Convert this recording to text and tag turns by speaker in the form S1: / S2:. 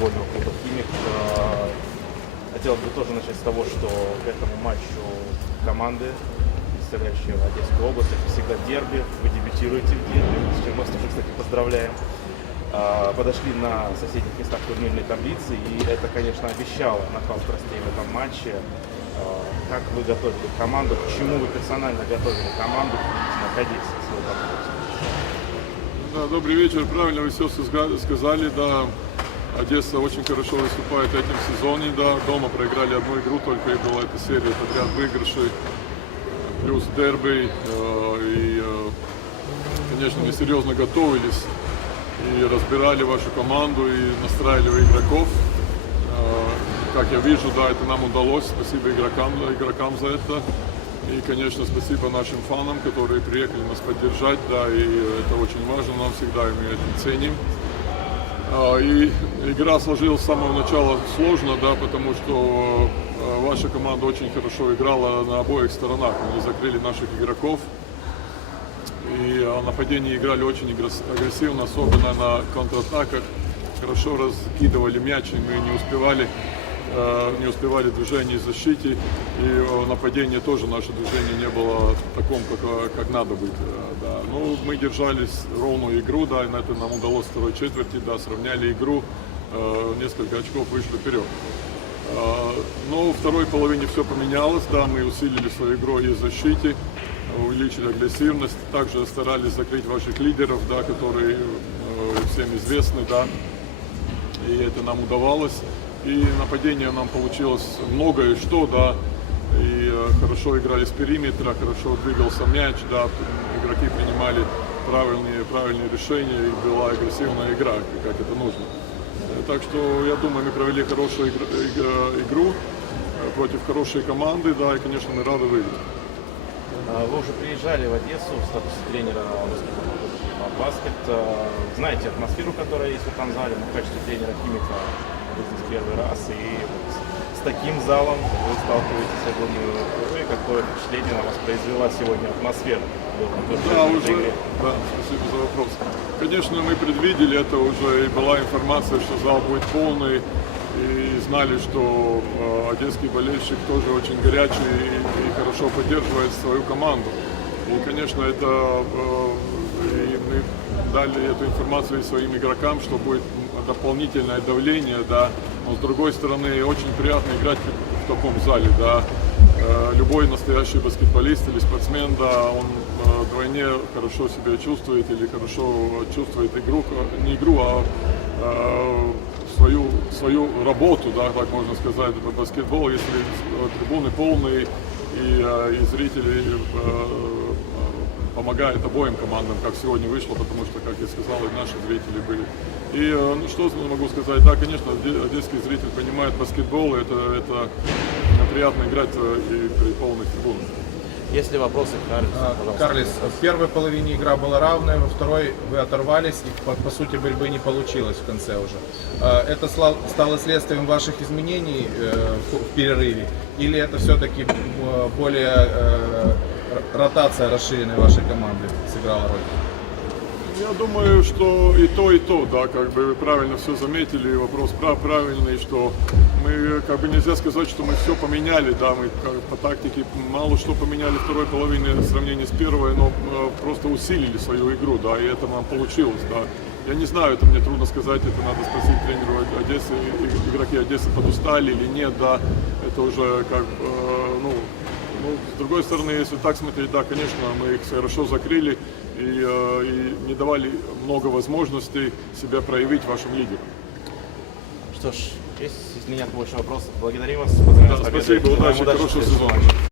S1: футбольного клуба «Химик». Э, Хотелось бы тоже начать с того, что к этому матчу команды, представляющие Одесскую область, это всегда дерби. Вы дебютируете в дерби, с чем вас тоже, кстати, поздравляем. Э, Подошли на соседних местах турнирной таблицы, и это, конечно, обещало накал страстей в этом матче. Э, Как вы готовили команду, к чему вы персонально готовили команду Одессе свой вопрос?
S2: Да, добрый вечер. Правильно вы все сказали. Да, Одесса очень хорошо выступает в этом сезоне. Да, дома проиграли одну игру, только и была эта серия подряд выигрышей. Плюс дерби. э, И, э, конечно, мы серьезно готовились и разбирали вашу команду и настраивали игроков. Э, Как я вижу, да, это нам удалось. Спасибо игрокам, игрокам за это. И, конечно, спасибо нашим фанам, которые приехали нас поддержать, да, и это очень важно нам всегда, и мы это ценим. А, И игра сложилась с самого начала сложно, да, потому что э, ваша команда очень хорошо играла на обоих сторонах. Они закрыли наших игроков. И а, нападение играли очень агрессивно, особенно на контратаках. Хорошо раскидывали мяч, и мы не успевали, не успевали движение в защите. И э, нападение тоже наше движение не было таком, как, э, как надо быть. э, Да. Ну, мы держались ровную игру, да, и на это нам удалось второй четверти, да, сравняли игру, э, несколько очков вышли вперед. Но во второй половине все поменялось, да, мы усилили свою игру и защите, увеличили агрессивность, также старались закрыть ваших лидеров, да, которые э, всем известны, да, и это нам удавалось. И нападение нам получилось многое что, да, и э, хорошо играли с периметра, хорошо двигался мяч, да, игроки принимали правильные, правильные решения, и была агрессивная игра, как это нужно. Э, Так что я думаю, мы провели хорошую игр- иг- игру э, против хорошей команды, да, и, конечно, мы рады выиграть.
S1: А, Вы уже приезжали в Одессу в статусе тренера баскетбольного клуба «Дима Баскет». Знаете атмосферу, которая есть в этом зале, но в качестве тренера Химика вы здесь первый раз. И вот с таким залом вы сталкиваетесь, я думаю, впервые. Какое впечатление на вас произвела сегодня атмосфера?
S2: Да, уже, да, спасибо за вопрос. Конечно, мы предвидели это уже, и была информация, что зал будет полный, и знали, что э, одесский болельщик тоже очень горячий и, и хорошо поддерживает свою команду. И, конечно, это э, и мы дали эту информацию своим игрокам, что будет дополнительное давление, да. Но с другой стороны, очень приятно играть в таком зале, да. Э, Любой настоящий баскетболист или спортсмен, да, он э, вдвойне хорошо себя чувствует или хорошо чувствует игру, э, не игру, а свою, свою работу, да, так можно сказать, баскетбол, если трибуны полные и, и зрители помогает обоим командам, как сегодня вышло, потому что, как я сказал, и наши зрители были. И э, ну, что могу сказать? Да, конечно, оде- одесский зритель понимает баскетбол, это, это приятно играть э, и при полных трибунах.
S1: Если вопросы, Карлис,
S3: А,
S1: пожалуйста.
S3: Карлис, в первой половине игра была равная, во второй вы оторвались и по, по сути борьбы не получилось в конце уже. А, Это стало следствием ваших изменений э, в перерыве или это все-таки более ротация расширенной вашей команды сыграла роль?
S2: Я думаю, что и то, и то, да, как бы вы правильно все заметили, вопрос прав, правильный, что мы, как бы нельзя сказать, что мы все поменяли, да, мы как по тактике мало что поменяли второй половине в сравнении с первой, но э, просто усилили свою игру, да, и это нам получилось, да. Я не знаю, это мне трудно сказать, это надо спросить тренеру Одессы, игроки Одессы подустали или нет, да, это уже как, э, ну, другой стороны, если так смотреть, да, конечно, мы их хорошо закрыли и, э, и не давали много возможностей себя проявить вашим лидерам.
S1: Что ж, если нет больше вопросов, благодарим вас.
S2: Да, спасибо, удачи,
S1: удачи
S2: хорошего сезона.